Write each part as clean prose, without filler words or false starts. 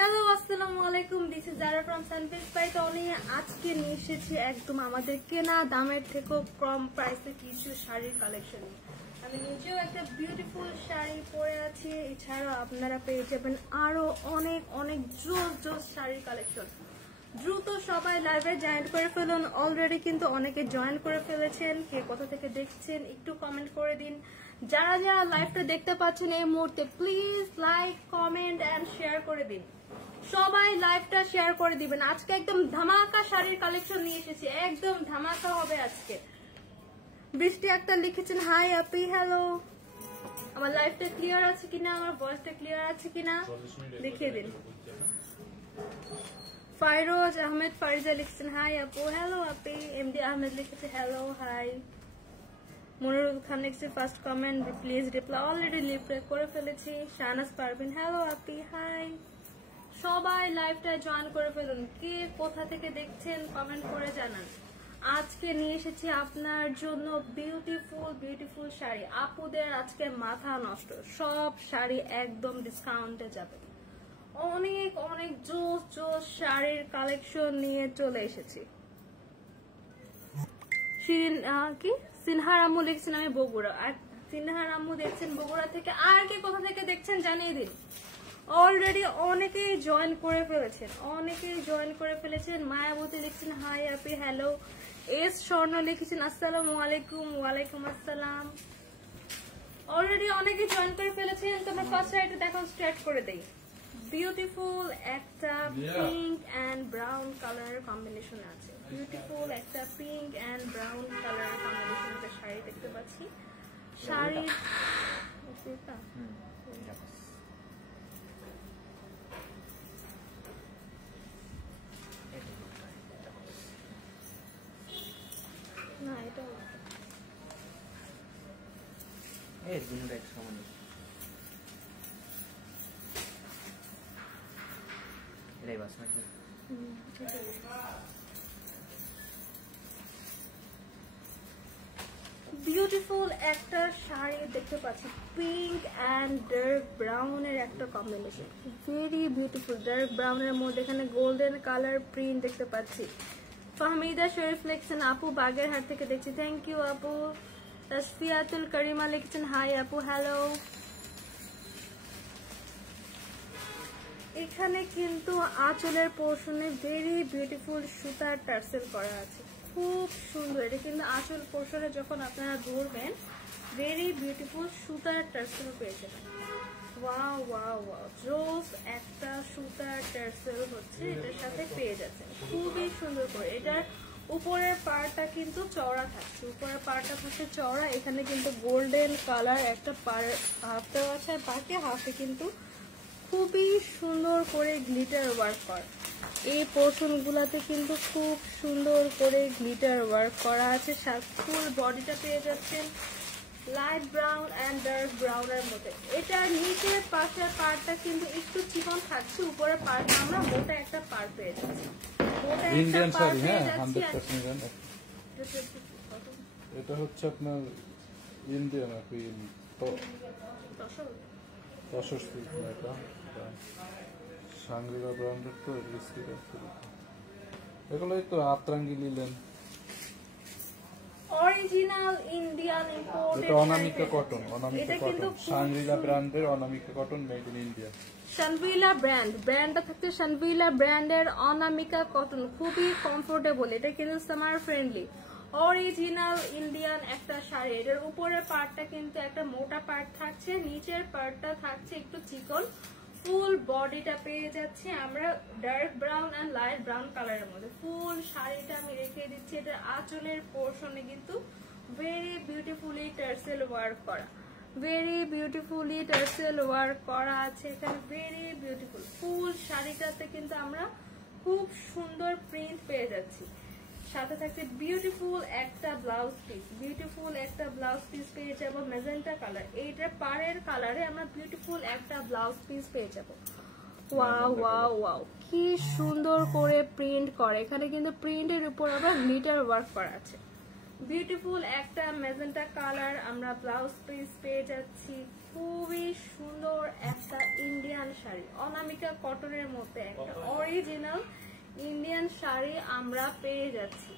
Hello আসসালামু আলাইকুম, this is Zara from Sunfish by Tony. আজকে নিয়ে এসেছি একদম আমাদের কেনা দামের থেকেও কম প্রাইসে কিছু শাড়ির কালেকশন। আমি নিজেও একটা বিউটিফুল শাড়ি পরে আছি, এছাড়াও আপনারা পেয়ে যাবেন আরো অনেক অনেক জোস জোস শাড়ির কালেকশন। দ্রুত সবাই লাইভে জয়েন করে ফেলুন। অলরেডি কিন্তু অনেকে জয়েন করে ফেলেছেন। কে কোথা থেকে দেখছেন একটু কমেন্ট করে দিন। যারা যারা লাইভটা দেখতে পাচ্ছেন এই মুহূর্তে please like, comment and share করে দিন। সবাই লাইভটা শেয়ার করে দিবেন। আজকে একদম ধামাকা শাড়ির কালেকশন নিয়ে এসেছি, একদম ধামাকা হবে আজকে। বৃষ্টি একটা লিখেছেন হাই আপি, হ্যালো। আমার লাইভটা ক্লিয়ার আছে কিনা, আমার ভয়েসটা ক্লিয়ার আছে কিনা দেখিয়ে দিন। ফাইরোজ আহমেদ ফারিজা লিখছেন হাই আপু, হ্যালো আপি। এমডি আহমেদ লিখেছে হ্যালো হাই। মনিরুল খান লিখছে first comment please reply, already reply করে ফেলেছি। শাহনাজ পারভিন হ্যালো আপি হাই। সবাই লাইভটা জয়েন করে ফেলুন। কে কোথা থেকে দেখছেন কমেন্ট করে জানান। আজকে নিয়ে এসেছি আপনার জন্য বিউটিফুল বিউটিফুল শাড়ি। আপুদের আজকে মাথা নষ্ট, সব শাড়ি একদম ডিসকাউন্টে যাবে। অনেক অনেক জোস জোস শাড়ির কালেকশন নিয়ে চলে এসেছি। কি সিনহার আম্মু লিখছেন আমি বগুড়া, আর সিনহার আম্মু দেখছেন বগুড়া থেকে। আর কে কোথা থেকে দেখছেন জানিয়ে দিন। অলরেডি অনেকেই জয়েন করে ফেলেছেন। মায়াবতী লিখছেন হাই আপি, হ্যালো। এস স্বর্ণ লিখেছেন আসসালামু আলাইকুম। ওয়ালাইকুম আসসালাম। অলরেডি অনেকে জয়েন করে ফেলেছেন। তোমার ফার্স্ট শাড়িটা দেখো, স্টার্ট করে দেই। বিউটিফুল একটা pink and brown colour combination আছে। বিউটিফুল একটা pink and brown colour combination একটা শাড়ি দেখতে পাচ্ছি। শাড়ি না, এটা বিউটিফুল একটা শাড়ি দেখতে পাচ্ছি, পিঙ্ক এন্ড ডার্ক ব্রাউনের একটা কম্বিনেশন। Very beautiful. ডার্ক ব্রাউনের মধ্যে এখানে গোল্ডেন কালার প্রিন্ট দেখতে পাচ্ছি। ফাহমিদা শরীফ লিখছেন আপু বাগেরহাট থেকে দেখছি, থ্যাংক ইউ আপু। তাসফিয়াতুল করিমা লিখছেন হাই আপু, হ্যালো। এখানে কিন্তু আঁচলের পোর্শনে ভেরি বিউটিফুল সুতার টার্সেল করা আছে, খুব সুন্দর। এটা কিন্তু আঁচল পোর্শনে যখন আপনারা ধরবেন ভেরি বিউটিফুল সুতার টার্সেল পেয়ে যাবেন। ওয়াও ওয়াও ওয়াও, জোস একটা সুতার টার্সেল হচ্ছে এটার সাথে পেয়ে যাচ্ছেন, খুবই সুন্দর করে। এটার উপরের পাড়টা কিন্তু চওড়া থাকছে, উপরের পাড়টা থাকছে চওড়া। এখানে কিন্তু গোল্ডেন কালার একটা হাফ দেওয়া আছে, আর বাকি হাফে কিন্তু খুবই সুন্দর করে গ্লিটার ওয়ার্ক করা। এই পোর্শন গুলাতে কিন্তু খুব সুন্দর করে গ্লিটার ওয়ার্ক করা আছে। ফুল বডিটা পেয়ে যাচ্ছেন লাইট ব্রাউন এন্ড ডার্ক ব্রাউনের মধ্যে। এটার নিচের পাশের পাড়টা কিন্তু একটু চিকন থাকছে, উপরের পাড়টা আমরা মোটা একটা পাড় পেয়ে যাচ্ছি। এটা হচ্ছে আপনার ইন্ডিয়ান সাংগ্রিলা ব্র্যান্ডের তো এগুলোই তো আতরাঙ্গি নিলেন। Original Indian imported. এটা অনামিকা কটন, অনামিকা কটন, সাংগ্রিলা ব্র্যান্ডের অনামিকা কটন, মেড ইন ইন্ডিয়া। শানভিলা ব্র্যান্ডটা থাকছে শানভিলা ব্র্যান্ডের অনামিকা কটন, খুবই কমফোর্টেবল। এটা কিন্তু সামার ফ্রেন্ডলি, অরিজিনাল ইন্ডিয়ান একটা শাড়ি। এটার উপরের পার্টটা কিন্তু একটা মোটা পার্ট থাকছে, নিচের পার্টটা থাকছে একটু চিকন। ফুল বডিটা পেয়ে যাচ্ছে আমরা dark brown and light brown কালারের মধ্যে। ফুল শাড়িটা আমি রেখে দিচ্ছি। এটার আঁচলের পোর্শনে কিন্তু ভেরি বিউটিফুলি টার্সেল ওয়ার্ক করা, ভেরি বিউটিফুলি টার্সেল ওয়ার্ক করা আছে এখানে, ভেরি বিউটিফুল। ফুল শাড়িটাতে কিন্তু আমরা খুব সুন্দর প্রিন্ট পেয়ে যাচ্ছি। সাথে থাকছে বিউটিফুল একটা ব্লাউজ পিস, বিউটিফুল একটা ব্লাউজ পিস পেয়ে যাবো ম্যাজেন্টা কালার। এইটার পাড়ের কালারে আমরা বিউটিফুল একটা ব্লাউজ পিস পেয়ে যাবো। ওয়াও ওয়াও ওয়াও, কি সুন্দর করে প্রিন্ট করে। এখানে কিন্তু প্রিন্টের উপর আবার গ্লিটার ওয়ার্ক করা আছে। বিউটিফুল একটা ম্যাজেন্টা কালার আমরা ব্লাউজ পিস পেয়ে যাচ্ছি। খুবই সুন্দর একটা ইন্ডিয়ান শাড়ি, অনামিকা কটনের মধ্যে একটা অরিজিনাল ইন্ডিয়ান শাড়ি আমরা পেয়ে যাচ্ছি।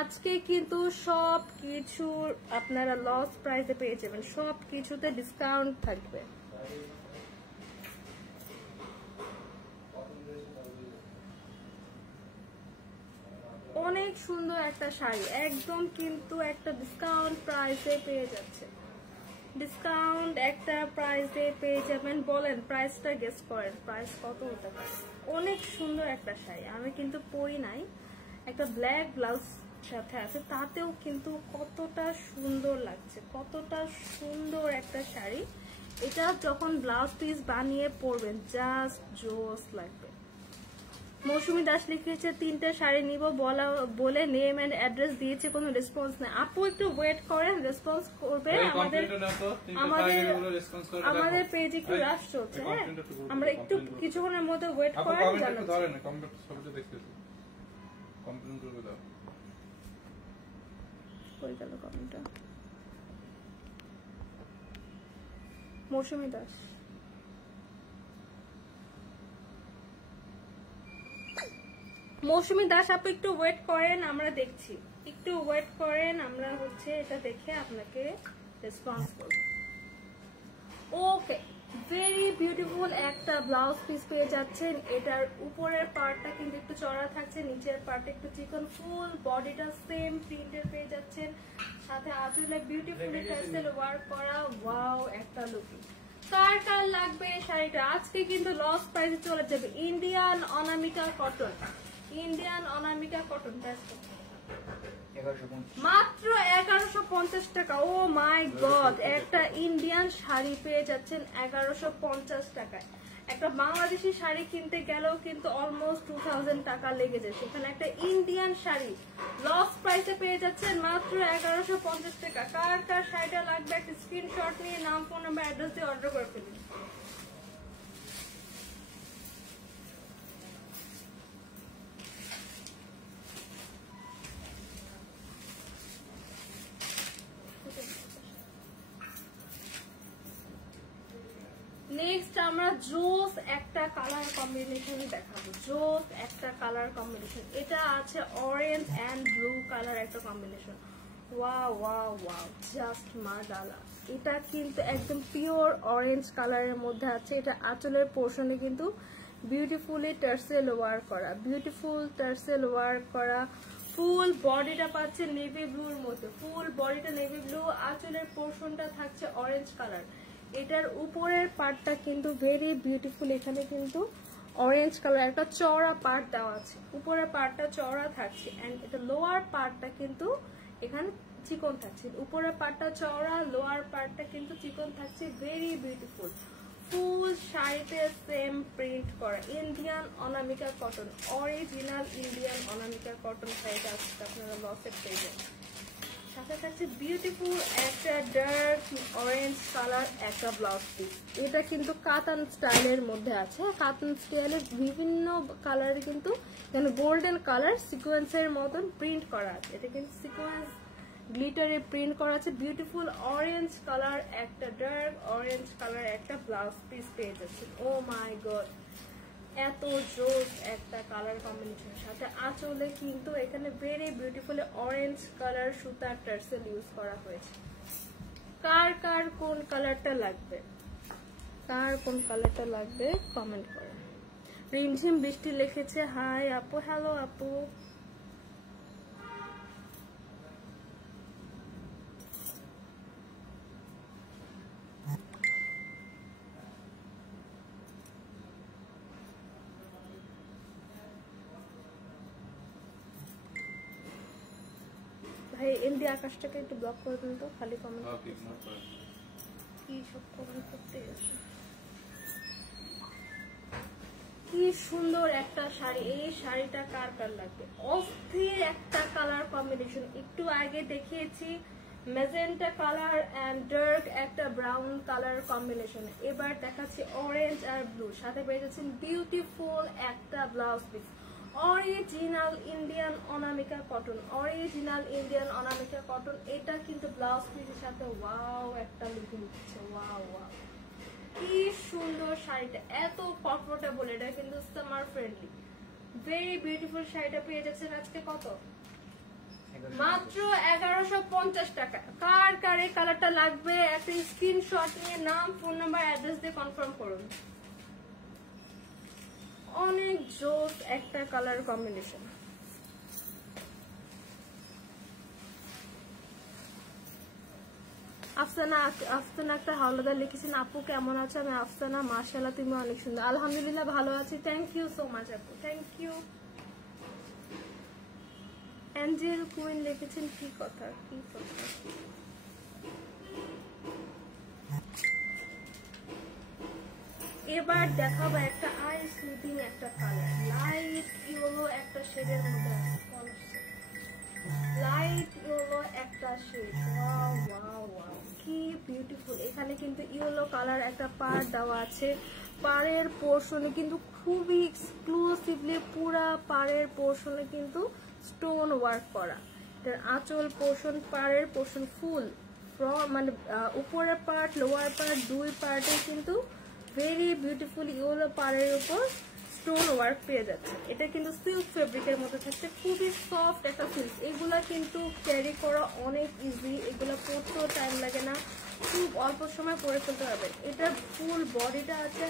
আজকে কিন্তু সব কিছুর আপনারা লস প্রাইসে পেয়ে যাবেন, সব কিছুতে ডিসকাউন্ট থাকবে। অনেক সুন্দর একটা শাড়ি, একদম কিন্তু একটা ডিসকাউন্ট প্রাইসে পেয়ে যাচ্ছে, ডিসকাউন্ট একটা প্রাইসে পেয়ে যাবেন। বলেন প্রাইসটা গেস করেন, প্রাইস কত হতে পারে। অনেক সুন্দর একটা শাড়ি, আমি কিন্তু পরি নাই, একটা ব্ল্যাক ব্লাউজ সাথে আছে, তাতেও কিন্তু কতটা সুন্দর লাগছে, কতটা সুন্দর একটা শাড়ি। এটা যখন ব্লাউজ পিস বানিয়ে পরবেন জাস্ট জোস লাগবে। মৌসুমী দাস লিখেছে 3টা শাড়ি নিব বলে নেম এন্ড অ্যাড্রেস দিয়েছে, কোনো রেসপন্স নেই। আপু একটু ওয়েট করেন, রেসপন্স করবে। আমাদের পেজে একটু রাশ চলছে, হ্যাঁ আমরা একটু কিছুক্ষণের মধ্যে ওয়েট করেন। মৌসুমী দাস আপু একটু ওয়েট করেন, আমরা দেখছি, একটু ওয়েট করেন, আমরা হচ্ছে এটা দেখে আপনাকে রেসপন্স করব। ওকে, ভেরি বিউটিফুল একটা ব্লাউজ পিস পেয়ে যাচ্ছেন। এটার উপরের পার্টটা কিন্তু একটু চড়া থাকছে, নিচের পার্টটা একটু চিকন, ফুল বডিটা সেম প্রিন্টের পেয়ে যাচ্ছেন, সাথে আসলে বিউটিফুলি টার্সেল ওয়ার্ক করা। ওয়াও একটা লুক। কার কার লাগবে শাড়িটা? আজকে কিন্তু লস প্রাইসে চলে যাবে। Indian Anamika cotton, Indian Anamika cotton মাত্র 1150 টাকা। ও মাই গড, একটা ইন্ডিয়ান শাড়ি পেয়ে যাচ্ছেন 1150 টাকায়। একটা বাংলাদেশি শাড়ি কিনতে গেলেও কিন্তু অলমোস্ট 2000 টাকা লেগে যায়, সেখানে একটা ইন্ডিয়ান শাড়ি লস প্রাইসে পেয়ে যাচ্ছেন মাত্র 1150 টাকা। কার কার শাড়িটা লাগবে একটা স্ক্রিনশট নিয়ে নাম, ফোন নাম্বার, অ্যাড্রেস দিয়ে অর্ডার করে ফেলুন। নেক্সট আমরা জোস একটা কালার কম্বিনেশন দেখাবো, জোস একটা কালার কম্বিনেশন। এটা আছে অরেঞ্জ এন্ড ব্লু কালার একটা combination. Wow wow wow, just মাশাআল্লাহ। এটা কিন্তু একদম পিওর অরেঞ্জ কালারের মধ্যে আছে। এটা আঁচলের পোর্শনে কিন্তু বিউটিফুলি টার্সেল ওয়ার্ক করা, বিউটিফুল টার্সেল ওয়ার্ক করা। ফুল বডিটা পাচ্ছে নেভি ব্লুর মধ্যে, ফুল বডিটা নেভি ব্লু, আঁচলের পোর্শনটা থাকছে অরেঞ্জ কালার। এটার উপরের পার্টটা কিন্তু ভেরি বিউটিফুল, এখানে কিন্তু অরেঞ্জ কালার একটা চওড়া পার্ট দেওয়া আছে, উপরের পার্টটা চওড়া থাকছে এন্ড এটা লোয়ার পার্টটা কিন্তু এখানে চিকন থাকছে। উপরের পার্টটা চওড়া, লোয়ার পার্টটা কিন্তু চিকন থাকছে, ভেরি বিউটিফুল। ফুল শাড়িতে সেম প্রিন্ট করা Indian Anamika cotton, original Indian Anamika cotton শাড়িটা আজকে আপনারা লসে পেয়ে যাবেন। সাথে থাকছে বিউটিফুল একটা ডার্ক অরেঞ্জ কালার একটা ব্লাউজ পিস। এটা কিন্তু কাতান স্টাইলের মধ্যে আছে, কাতান স্টাইলের বিভিন্ন কালারে কিন্তু এখানে গোল্ডেন কালার সিকোয়েন্সের মতন প্রিন্ট করা আছে। এটা কিন্তু সিকোয়েন্স গ্লিটারে প্রিন্ট করা আছে। বিউটিফুল অরেঞ্জ কালার একটা ডার্ক অরেঞ্জ কালার একটা ব্লাউজ পিস পেয়ে যাচ্ছে। ও মাই গড, এত জোস একটা কালার কম্বিনেশন। সাথে আঁচলে কিন্তু এখানে ভেরি বিউটিফুল অরেঞ্জ কালার সুতার টার্সেল ইউজ করা হয়েছে। কার কার কোন কালারটা লাগবে, কার কোন কালারটা লাগবে কমেন্ট করুন। রিমঝিম বৃষ্টি লিখেছে হাই আপু, হ্যালো আপু। ভাই এমডি আকাশটাকে একটু ব্লক করে দিন তো, খালি কমেন্ট কি সব কমেন্ট করতে গেছে। কি সুন্দর একটা শাড়ি, এই শাড়িটা কার কার লাগবে? অস্থির একটা কালার কম্বিনেশন। একটু আগে দেখিয়েছি ম্যাজেন্টা কালার এন্ড ডার্ক একটা ব্রাউন কালার কম্বিনেশন, এবার দেখাচ্ছি অরেঞ্জ আর ব্লু, সাথে পেয়ে যাচ্ছেন বিউটিফুল একটা blouse piece. Original Indian Anamika cotton, original Indian Anamika cotton. এটা কিন্তু ব্লাউজ পিসের সাথে ওয়াও একটা লুকিং দিচ্ছে, ওয়াও ওয়াও। কি সুন্দর শাড়িটা, এত কমফোর্টেবল, এটা কিন্তু সামার ফ্রেন্ডলি, ভেরি বিউটিফুল। শাড়িটা পেয়ে যাচ্ছেন আজকে কত? মাত্র 1150 টাকা। কার কার এই কালারটা লাগবে একটা স্ক্রিনশট নিয়ে নাম, ফোন নাম্বার, অ্যাড্রেস দিয়ে কনফার্ম করুন। অনেক জোস একটা কালার কম্বিনেশন। আফসানা একটা হাওলাদার লিখেছেন, আপু কেমন আছো? আমি আফসানা, মাশাআল্লাহ তুমি অনেক সুন্দর। আলহামদুলিল্লাহ ভালো আছি, থ্যাংক ইউ সো মাচ আপু, থ্যাংক ইউ। অ্যাঞ্জেল কুইন লিখেছেন, কি কথা কি কথা। এবার দেখাবো একটা আই সুদিং একটা কালার, লাইট ইয়েলো একটা শেডের মধ্যে আছে, লাইট ইয়েলো একটা শেড। ওয়াও ওয়াও ওয়াও, কি বিউটিফুল। এখানে কিন্তু ইয়েলো কালার একটা পাড় দেওয়া আছে, পাড়ের পোর্শনে কিন্তু খুবই এক্সক্লুসিভলি পুরা পাড়ের পোর্শনে কিন্তু স্টোন ওয়ার্ক করা। এটার আঁচল পোর্শন, পাড়ের পোর্শন ফুল মানে উপরের পার্ট লোয়ার পার্ট দুই পার্টে কিন্তু ভেরি বিউটিফুল ইয়েলো পাড়ের উপর স্টোন ওয়ার্ক পেয়ে যাচ্ছে। এটা কিন্তু সিল্ক ফেব্রিকের মধ্যে থাকছে, খুবই সফট একটা সিল্ক। এগুলা কিন্তু ক্যারি করা অনেক ইজি, এগুলো পরতেও টাইম লাগে না, খুব অল্প সময় পরে ফেলতে হবে। এটার ফুল বডিটা আছে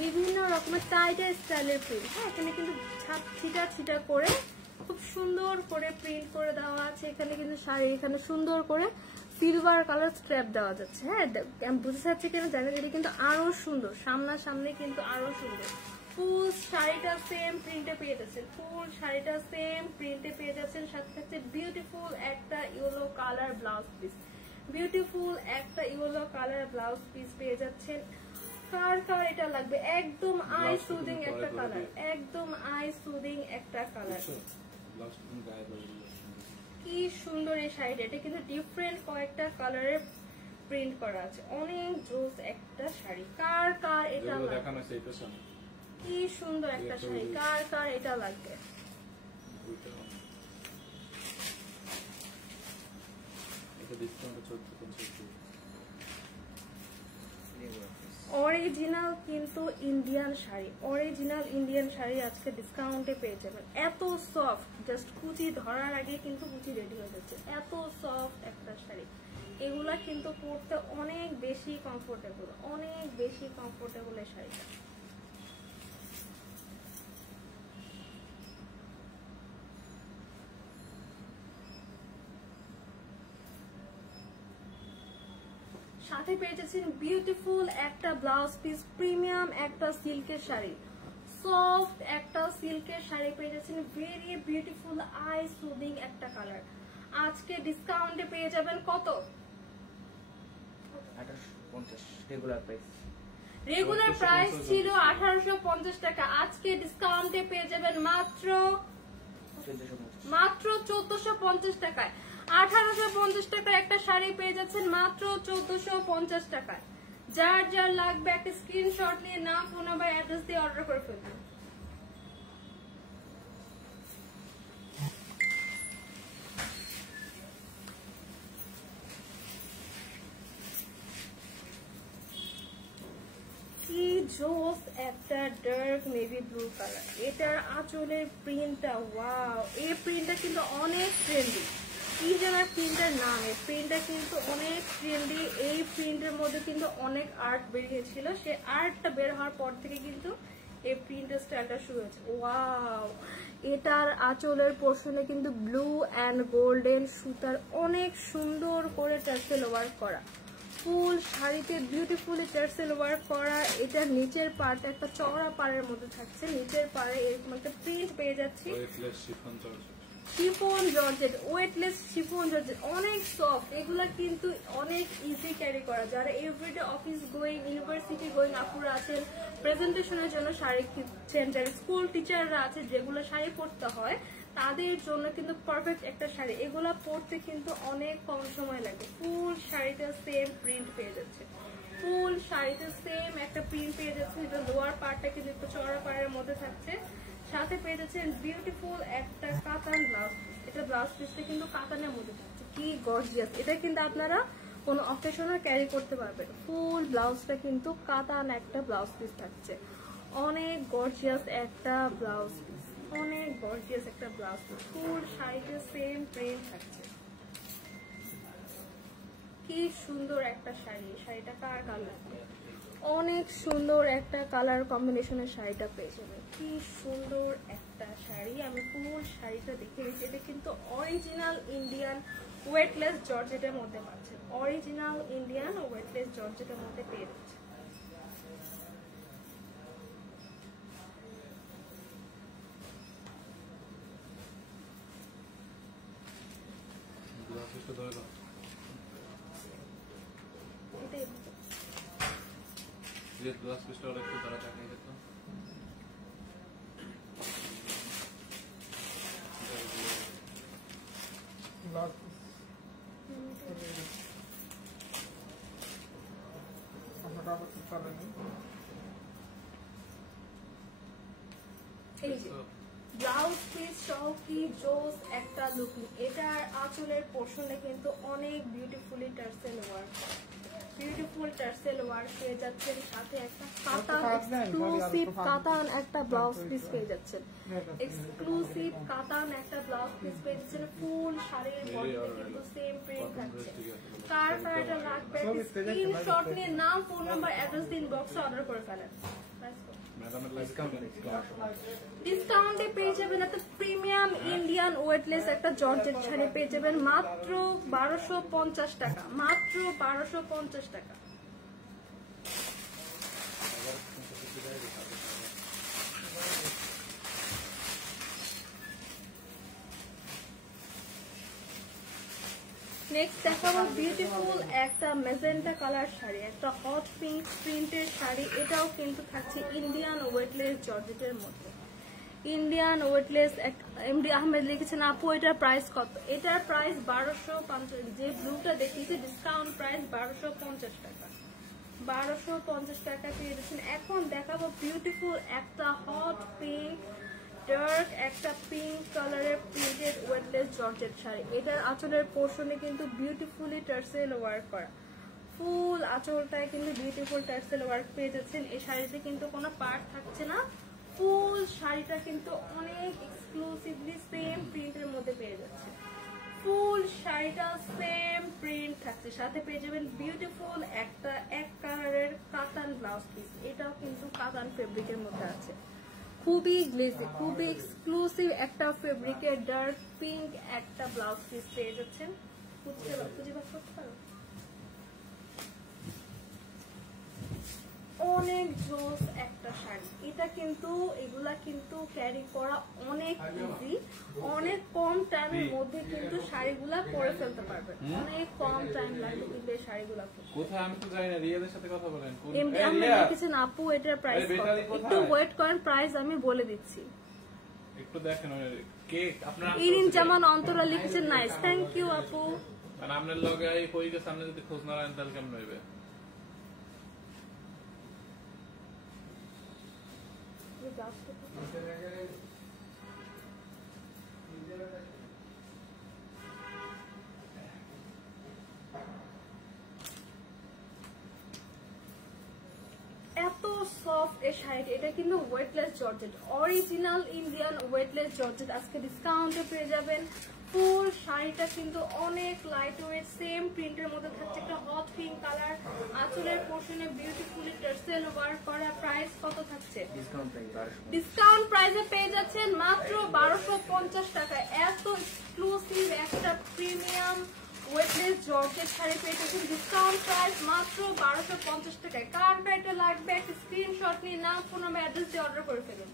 বিভিন্ন রকমের টাইটার স্টাইলের প্রিন্ট। হ্যাঁ, এখানে কিন্তু ছিটা ছিটা করে খুব সুন্দর করে প্রিন্ট করে দেওয়া আছে। এখানে কিন্তু শাড়ি এখানে সুন্দর করে সিলভার কালার স্ট্র্যাপ দেওয়া যাচ্ছে। হ্যাঁ, আমি বুঝতে চাচ্ছি কেন জানি, এটা কিন্তু আরো সুন্দর, সামনাসামনি কিন্তু আরো সুন্দর। ফুল শাড়িটা সেম প্রিন্টে পেয়ে যাচ্ছেন, ফুল শাড়িটা সেম প্রিন্টে পেয়ে যাচ্ছেন। সাথে সাথে বিউটিফুল একটা yellow colour blouse piece, beautiful একটা ইয়েলো কালার ব্লাউজ পিস পেয়ে যাচ্ছেন। কার কার এটা লাগবে? একদম আই সুদিং একটা কালার, একদম আই সুদিং একটা কালার। কি সুন্দর এই শাড়িটা, এটা কিন্তু ডিফারেন্ট কয়েকটা কালারের প্রিন্ট করা আছে, অনেক জোস একটা শাড়ি। কার কার এটা লাগবে? কি সুন্দর একটা শাড়ি, কার কার এটা লাগবে? অরিজিনাল কিন্তু Indian sari, original Indian sari আজকে ডিসকাউন্টে পেয়ে যাবেন। এত সফট, জাস্ট কুচি ধরার আগে কিন্তু কুচি রেডি হয়ে যাচ্ছে, এত সফট একটা শাড়ি। এগুলা কিন্তু পরতে অনেক বেশি কমফোর্টেবল, অনেক বেশি কমফোর্টেবল এই শাড়িটা। সাথে পেয়ে যাচ্ছেন বিউটিফুল একটা ব্লাউজ পিস, প্রিমিয়াম একটা সিল্কের শাড়ি, সফট একটা সিল্কের শাড়ি পেয়ে যাচ্ছেন, ভেরি বিউটিফুল আই সুদিং একটা কালার। আজকে ডিসকাউন্টে পেয়ে যাবেন কত? 1850 রেগুলার প্রাইস। রেগুলার প্রাইস ছিল 1850 টাকা, আজকে ডিসকাউন্টে পেয়ে যাবেন মাত্র 1450 টাকায়। 1850 টাকায় একটা শাড়ি পেয়ে যাচ্ছেন মাত্র 1450 টাকায়। যার যার লাগবে একটা স্ক্রিনশট নিয়ে নাম, ফোন নাম্বার, অ্যাড্রেস দিয়ে অর্ডার করে ফেলবেন। কি জোস একটা ডার্ক নেভি ব্লু কালার, এটার আঁচলের প্রিন্টটা ওয়াও, এই প্রিন্টটা কিন্তু অনেক ট্রেন্ডি। কি যেন প্রিন্টের নাম, এই প্রিন্টটা কিন্তু অনেক ট্রেন্ডি। এই প্রিন্টের মধ্যে কিন্তু অনেক আর্ট বেরিয়েছিল, সে আর্টটা বের হওয়ার পর থেকে কিন্তু এই প্রিন্টের স্টাইলটা শুরু হয়েছে। ওয়াও, এটার আঁচলের পোর্শনে কিন্তু ব্লু অ্যান্ড গোল্ডেন সুতার অনেক সুন্দর করে টার্সেল ওয়ার্ক করা, ফুল শাড়িতে বিউটিফুলি টার্সেল ওয়ার্ক করা। এটার নিচের পার্ট একটা চওড়া পাড়ের মধ্যে থাকছে, নিচের পাড়ে এরকম একটা প্রিন্ট পেয়ে যাচ্ছি। Chiffon georgette, weightless chiffon georgette, অনেক সফট। এগুলা কিন্তু অনেক ইজি ক্যারি করা। যারা everyday office going, university going আপুরা আছেন, প্রেজেন্টেশনের জন্য শাড়ি কিনছেন, যারা স্কুল টিচাররা আছে যেগুলো শাড়ি পরতে হয় তাদের জন্য কিন্তু পারফেক্ট একটা শাড়ি। এগুলা পরতে কিন্তু অনেক কম সময় লাগে। ফুল শাড়িটা সেম প্রিন্ট পেয়ে যাচ্ছে, ফুল শাড়িতে সেম একটা প্রিন্ট পেয়ে যাচ্ছে। এটা লোয়ার পার্টটা কিন্তু একটু চওড়া পাড়ের মধ্যে থাকছে। সাথে পেয়ে যাচ্ছেন বিউটিফুল একটা কাতান ব্লাউজ পিস। এটা ব্লাউজ পিসটা কিন্তু কাতানের মধ্যে থাকছে, কি গর্জিয়াস। এটা কিন্তু আপনারা কোনো অকেশনে ক্যারি করতে পারবেন। ফুল ব্লাউজটা কিন্তু কাতান একটা ব্লাউজ পিস থাকছে, অনেক গর্জিয়াস একটা ব্লাউজ পিস, অনেক গর্জিয়াস একটা ব্লাউজ পিস। ফুল শাড়িতে সেম প্রিন্ট থাকছে। কি সুন্দর একটা শাড়ি, শাড়িটা কার কালার, অনেক সুন্দর একটা কালার কম্বিনেশনের শাড়িটা পেয়ে যাবে। কি সুন্দর একটা শাড়ি, আমি ফুল শাড়িটা দেখে নিচ্ছি। এটা কিন্তু অরিজিনাল ইন্ডিয়ান ওয়েটলেস জর্জেটের মধ্যে পাচ্ছেন, অরিজিনাল ইন্ডিয়ান ওয়েটলেস জর্জেটের মধ্যে পেয়ে যাচ্ছে। ব্লাউজ পিস সহ কি জোস একটা লুক। এটার আঁচলের পোর্শনে কিন্তু অনেক beautifully tassel work, beautiful tassel work পেয়ে যাচ্ছেন, সাথে একটা কাতান এক্সক্লুসিভ কাতান একটা ব্লাউজ পিস পেয়ে যাচ্ছেন, এক্সক্লুসিভ কাতান একটা ব্লাউজ পিস পেয়ে যাচ্ছেন। ফুল শাড়ির বডিতে কিন্তু সেম প্রিন্ট থাকছে। কার কারটা লাগবে স্ক্রিনশট নিয়ে নাম, ফোন নাম্বার, অ্যাড্রেস দিন, বক্সে অর্ডার করে ফেলেন। ডিসকাউন্টে পেয়ে যাবেন একটা প্রিমিয়াম ইন্ডিয়ান ওয়েটলেস একটা জর্জেট শাড়ি পেয়ে যাবেন মাত্র 1250 টাকা, মাত্র 1250 টাকা। নেক্সট দেখাবো বিউটিফুল একটা মেজেন্টা কালার শাড়ি, একটা হট পিঙ্ক প্রিন্টের শাড়ি। এটাও কিন্তু থাকছে ইন্ডিয়ান ওয়েটলেস জর্জেটের মধ্যে, ইন্ডিয়ান ওয়েটলেস। এমডি আহমেদ লিখেছেন আপু এটার প্রাইস কত? এটার প্রাইস 1250, যে ব্লুটা দেখিয়েছি ডিসকাউন্ট প্রাইস 1250 টাকা, 1250 টাকা পেয়ে যাচ্ছেন। এখন দেখাবো বিউটিফুল একটা হট পিঙ্ক, ডার্ক একটা পিঙ্ক কালারের প্রিন্টেড ওয়েটলেস জর্জেট শাড়ি। এটার আঁচলের পোর্শনে কিন্তু বিউটিফুলি টার্সেল ওয়ার্ক করা, ফুল আঁচলটায় কিন্তু বিউটিফুল টার্সেল ওয়ার্ক পেয়ে যাচ্ছেন। এই শাড়িতে কিন্তু কোনো পার্ট থাকছে না, ফুল শাড়িটা কিন্তু অনেক এক্সক্লুসিভলি সেম প্রিন্টের মধ্যে পেয়ে যাচ্ছে। ফুল শাড়িটা সেম প্রিন্ট থাকছে, সাথে পেয়ে যাবেন বিউটিফুল একটা এক কালারের কাতান ব্লাউজ পিস। এটাও কিন্তু কাতান ফেব্রিকের মধ্যে আছে, খুবই গ্লেজি, খুবই এক্সক্লুসিভ একটা ফেব্রিকের ডার্ক পিঙ্ক একটা ব্লাউজ পিস পেয়ে যাচ্ছেন। খুঁজে বার করতে পারো, অনেক জোস একটা শাড়ি। এটা কিন্তু এগুলা কিন্তু ক্যারি করা অনেক ইজি, অনেক কম টাইমের মধ্যে কিন্তু শাড়িগুলা পরে ফেলতে পারবেন, অনেক কম টাইম লাগবে কিন্তু এই শাড়িগুলা। কোথায় আমি তো জানি না, রিয়াদের সাথে কথা বলেন। এমনি আমরা লিখেছেন আপু এটার প্রাইস কত, একটু ওয়েট করেন, প্রাইস আমি বলে দিচ্ছি। একটু দেখেন কে আপনারা। ইরিন জামান অন্তরা লিখেছেন নাইস, থ্যাংক ইউ আপু। মানে আপনার লগে এই কইকে সামনে যদি খোঁজ না রাখেন তাহলে কেমন হইবে? এত সফট এই শাড়িটা, এটা কিন্তু weightless georgette, original Indian weightless georgette. আজকে ডিসকাউন্টে পেয়ে যাবেন। ফুল শাড়িটা কিন্তু অনেক লাইট ওয়েট, সেম প্রিন্টের মধ্যে থাকছে, একটা হট পিঙ্ক কালার, আঁচলের পোর্শনে বিউটিফুলি টার্সেল ওয়ার্ক করা। প্রাইস কত থাকছে? ডিসকাউন্ট প্রাইসে পেয়ে যাচ্ছেন মাত্র 1250 টাকা। এত এক্সক্লুসিভ একটা প্রিমিয়াম ওয়েটলেস জর্জেট শাড়ি পেয়ে যাচ্ছেন ডিসকাউন্ট প্রাইস মাত্র 1250 টাকায়। কার এটা লাগবে একটা স্ক্রিনশট নিয়ে নাম, ফোন নাম্বার, অ্যাড্রেস দিয়ে অর্ডার করে ফেলুন।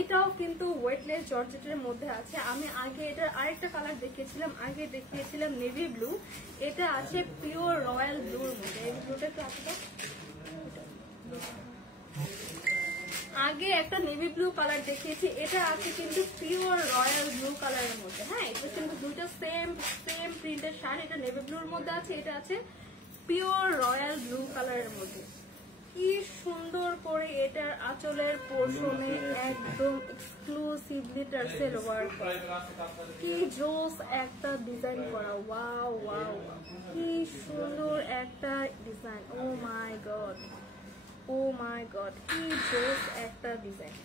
এটাও কিন্তু ওয়েটলেস জর্জেটের মধ্যে আছে। আমি আগে এটার আরেকটা কালার দেখিয়েছিলাম, আগে দেখিয়েছিলাম নেভি ব্লু, এটা আছে পিওর রয়্যাল ব্লুর মধ্যে। এই ব্লুটা তো আছে, আগে একটা নেভি ব্লু কালার দেখিয়েছি, এটা আছে কিন্তু পিওর রয়্যাল ব্লু কালারের মধ্যে। হ্যাঁ, এটা কিন্তু দুইটা সেম প্রিন্টের শাড়ি, এটা নেভি ব্লুর মধ্যে আছে, এটা আছে পিওর রয়্যাল ব্লু কালারের মধ্যে। কি সুন্দর করে এটার আঁচলের পোর্শনে একদম এক্সক্লুসিভলি টার্সেল ওয়ার্ক, কি জোস একটা ডিজাইন করা। ওয়াও ওয়াও, কি সুন্দর একটা ডিজাইন। ও মাই গড, ও মাই গড, কি জোস একটা ডিজাইন।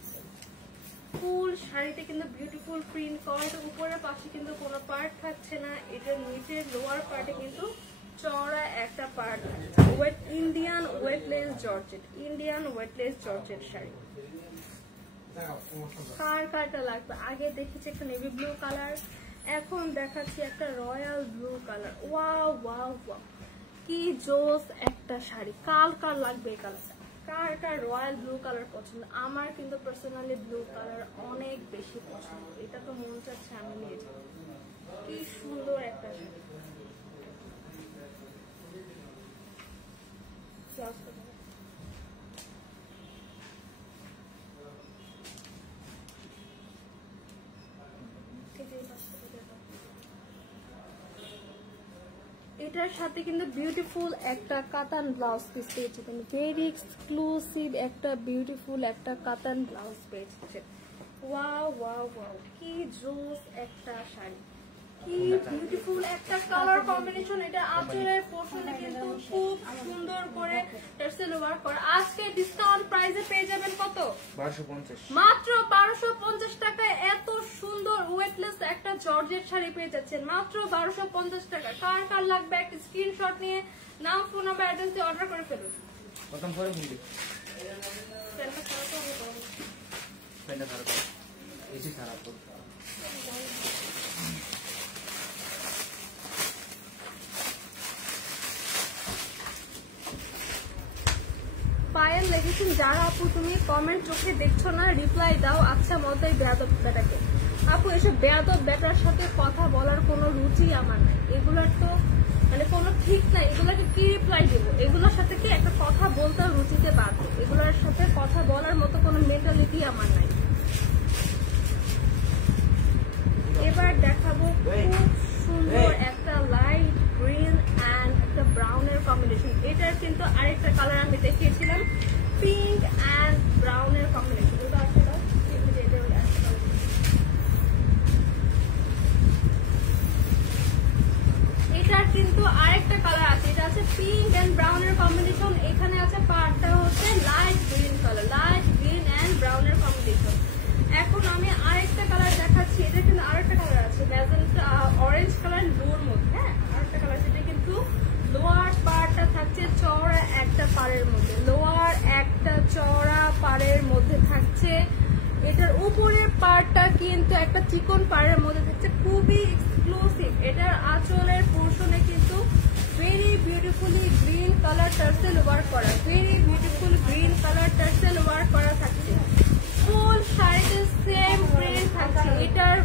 ফুল শাড়িতে কিন্তু বিউটিফুল প্রিন্ট করা, উপরের পাশে কিন্তু কোনো পার্ট থাকছে না, এটার নিচের লোয়ার পার্টে কিন্তু চওড়া একটা পার্ট থাকছে। Indian weightless georgette, Indian weightless georgette শাড়ি। কার কারটা লাগবে? আগে দেখেছি একটা নেভি ব্লু কালার, এখন দেখাচ্ছি একটা royal blue colour. Wow wow wow, কি জোস একটা শাড়ি। কার কার লাগবে এই কালারটা? কার কার রয়্যাল ব্লু কালার পছন্দ? আমার কিন্তু পার্সোনালি ব্লু কালার অনেক বেশি পছন্দ, এটা তো মন চাচ্ছে আমি নিয়ে যাবো। কি সুন্দর একটা শাড়ি। এটার সাথে কিন্তু বিউটিফুল একটা কাতান ব্লাউজ পিস পেয়েছেন, ভেরি এক্সক্লুসিভ একটা বিউটিফুল একটা কাতান ব্লাউজ পেয়েছে। ওয়াও ওয়াও ওয়াও, কি জোস একটা শাড়ি, কি বিউটিফুল একটা কালার কম্বিনেশন। এটা আঁচলের পোর্শনে কিন্তু খুব সুন্দর করে টার্সেল ওয়ার্ক করা। আজকে ডিসকাউন্ট প্রাইসে পেয়ে যাবেন কত? 1250, মাত্র 1250 টাকায় এত সুন্দর ওয়েটলেস একটা জর্জেট শাড়ি পেয়ে যাচ্ছেন মাত্র 1250 টাকা। কার কার লাগবে একটা স্ক্রিনশট নিয়ে নাম, ফোন নাম্বার, অ্যাড্রেস দিয়ে অর্ডার করে ফেলুন। প্রথম করে মিলি পেনটা খারাপ, এটি খারাপ। পায়েল লিখেছেন, যারা আপু তুমি কমেন্ট চোখে দেখছো না রিপ্লাই দাও আচ্ছা মতোই বেয়াদব বেটাকে। আপু এসব বেয়াদব বেটার সাথে কথা বলার কোনো রুচি আমার নাই, এগুলার তো মানে কোনো ঠিক নাই, এগুলাকে কি রিপ্লাই দেবো? এগুলোর সাথে কি একটা কথা বলতে রুচিতে বাধ্য, এগুলোর সাথে কথা বলার মতো কোনো মেন্টালিটি আমার নাই। এবার দেখাবো খুব সুন্দর একটা লাইট গ্রিন অ্যান্ড একটা ব্রাউনের কম্বিনেশন। এটার কিন্তু আরেকটা কালার আমি দেখিয়েছিলাম, পিঙ্ক অ্যান্ড ব্রাউনের কম্বিনেশন। এটার কিন্তু আরেকটা কালার আছে, এটা আছে পিঙ্ক অ্যান্ড ব্রাউনের কম্বিনেশন। এখানে আছে পার্টটা হচ্ছে light green colour, light green and ব্রাউনের কম্বিনেশন। এখন আমি আরেকটা কালার দেখাচ্ছি, এটা কিন্তু আরেকটা কালার আছে ম্যাজেন্টা অরেঞ্জ কালার ব্লুর মধ্যে। হ্যাঁ, আরেকটা কালার, সেটা কিন্তু লোয়ার পার্টটা থাকছে চওড়া একটা পাড়ের মধ্যে, লোয়ার একটা চওড়া পাড়ের মধ্যে থাকছে। এটার উপরের পার্টটা কিন্তু একটা চিকন পাড়ের মধ্যে থাকছে, খুবই এক্সক্লুসিভ। এটার আঁচলের পোর্শনে কিন্তু very beautifully green colour tassel work করা, very beautiful green colour tassel work করা থাকছে। ফুল শাড়িতে সেম প্রিন্ট থাকছে। এটার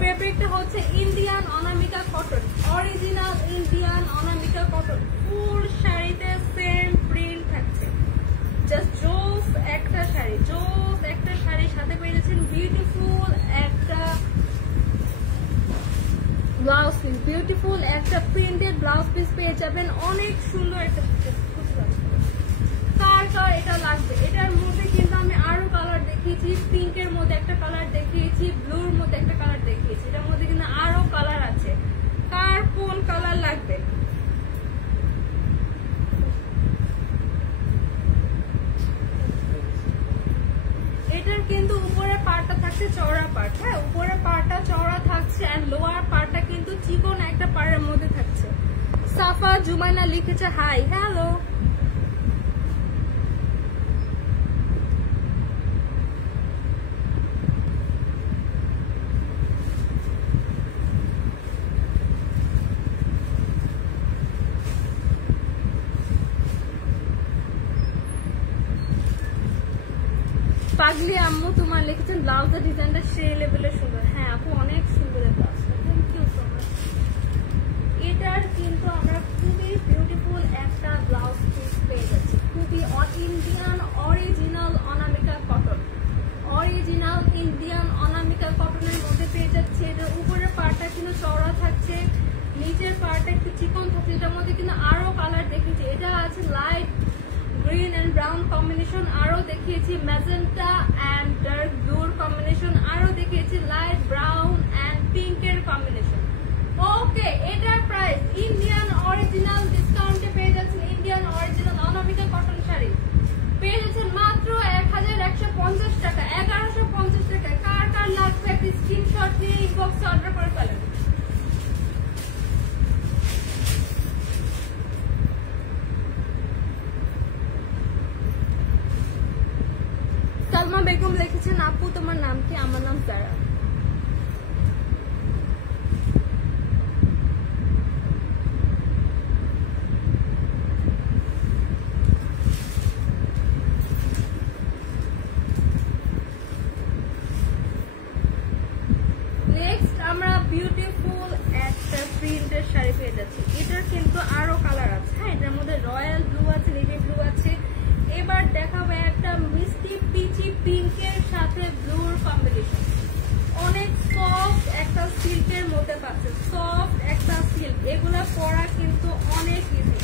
ফেব্রিকটা হচ্ছে Indian Anamika cotton, original Indian Anamika cotton. ফুল শাড়িতে সেম প্রিন্ট থাকছে। জাস্ট জোস একটা শাড়ি, জোস একটা শাড়ির সাথে পেয়েছেন বিউটিফুল একটা ব্লাউজ পিস, বিউটিফুল একটা প্রিন্টেড ব্লাউজ পিস পেয়ে যাবেন। অনেক সুন্দর একটা কার কার এটা লাগবে? এটার মধ্যে কিন্তু আমি আরো কালার দেখিয়েছি, পিঙ্কের মধ্যে একটা কালার দেখিয়েছি, ব্লুর মধ্যে একটা কালার দেখিয়েছি, এটার মধ্যে কিন্তু আরো কালার আছে। কার কোন কালার লাগবে? এটার কিন্তু উপরের পার্টটা থাকছে চওড়া পার্ট, হ্যাঁ উপরের পার্টটা চওড়া থাকছে এন্ড লোয়ার পার্টটা কিন্তু চিকন একটা পাড়ের মধ্যে থাকছে। সাফা জুমাইনা লিখেছে হাই, হ্যালো। পাগলি আম্মু তোমার লিখেছেন ব্লাউজের ডিজাইনটা সেই লেভেলের সুন্দর। হ্যাঁ আপু অনেক সুন্দর ব্লাউজটা, থ্যাংক ইউ সো মাচ। এটার কিন্তু আমরা খুবই বিউটিফুল একটা ব্লাউজ পিস পেয়ে যাচ্ছি, খুবই Indian original Anamika cotton, original Indian অনামিকা কটনের মধ্যে পেয়ে যাচ্ছে। এটার উপরের পার্টটা কিন্তু চওড়া থাকছে নিচের পার্টটা একটু চিকন থাকে, এটার মধ্যে কিন্তু আরো কালার দেখেছি। এটা আছে light green and brown combination, আরো দেখিয়েছি ম্যাজেন্টা এন্ড ডার্ক ব্লুর কম্বিনেশন, আরো দেখিয়েছি লাইট ব্রাউন এন্ড পিঙ্কের কম্বিনেশন। ওকে, এটার প্রাইস ইন্ডিয়ান অরিজিনাল ডিসকাউন্টে পেয়ে যাচ্ছেন। Indian original Anamika cotton sari পেয়ে যাচ্ছেন মাত্র 1150 টাকা, 1150 টাকা। কার কার লাগবে একটি স্ক্রিনশট নিয়ে ইনবক্সে অর্ডার করে ফেলেন। সালমা বেগম লিখেছেন, আপু তোমার নাম কি? আমার নাম সারা। নেক্সট আমরা বিউটিফুল একটা প্রিন্টের শাড়ি পেয়ে যাচ্ছি। এটার কিন্তু আরো কালার আছে। হ্যাঁ, এটার মধ্যে রয়্যাল ব্লু আছে, নেভি ব্লু আছে। এবার দেখাবো একটা মিষ্টি পিচি পিঙ্কের সাথে ব্লুর কম্বিনেশন। অনেক সফট একটা সিল্কের মধ্যে পাচ্ছে, সফট একটা সিল্ক। এগুলা পরা কিন্তু অনেক ইজি।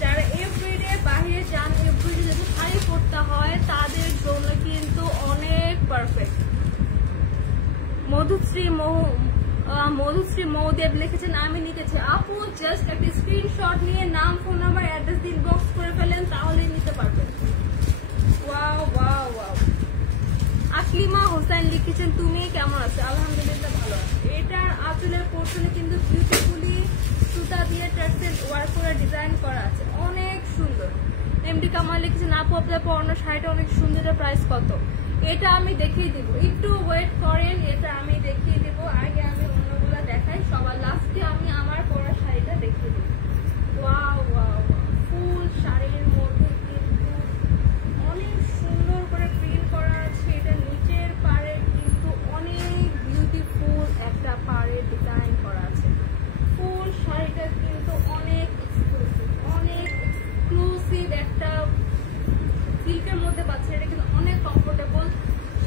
যারা এভরিডে বাইরে যান, এভরিডে যদি শাড়ি পরতে হয় তাদের জন্য কিন্তু অনেক পারফেক্ট। মধুশ্রী মৌদেব লিখেছেন, আমি লিখেছি আপু জাস্ট একটা স্ক্রিনশট নিয়ে নাম, ফোন নাম্বার, অ্যাড্রেস দিয়ে ইনবক্স করে ফেলেন, তাহলেই নিতে পারবেন। Wow wow wow. Aklima Hossain লিখেছেন, তুমি কেমন আছো? আলহামদুলিল্লাহ ভালো আছি। এটার আঁচলের পোর্শনে কিন্তু বিউটিফুলি সুতা দিয়ে টার্সেল ওয়ার্ক করে ডিজাইন করা আছে, অনেক সুন্দর। এমডি কামাল লিখেছেন, আপু আপনার পরানো শাড়িটা অনেক সুন্দর, প্রাইস কত? এটা আমি দেখিয়ে দিব, একটু ওয়েট করেন, এটা আমি দেখিয়ে দিব। আগে আমি অন্যগুলো দেখাই, সবার লাস্টে আমি আমার পরা শাড়িটা দেখিয়ে দিব। ওয়াও ওয়াও, ফুল শাড়ির মধ্যে কিন্তু অনেক সুন্দর করে প্রিন্ট করা আছে। এটা নিচের পাড়ে কিন্তু অনেক বিউটিফুল একটা পাড়ে ডিজাইন করা আছে। ফুল শাড়িটা কিন্তু অনেক এক্সক্লুসিভ, অনেক এক্সক্লুসিভ একটা সিল্কের মধ্যে পাচ্ছে। এটা কিন্তু অনেক কমফোর্টেবল।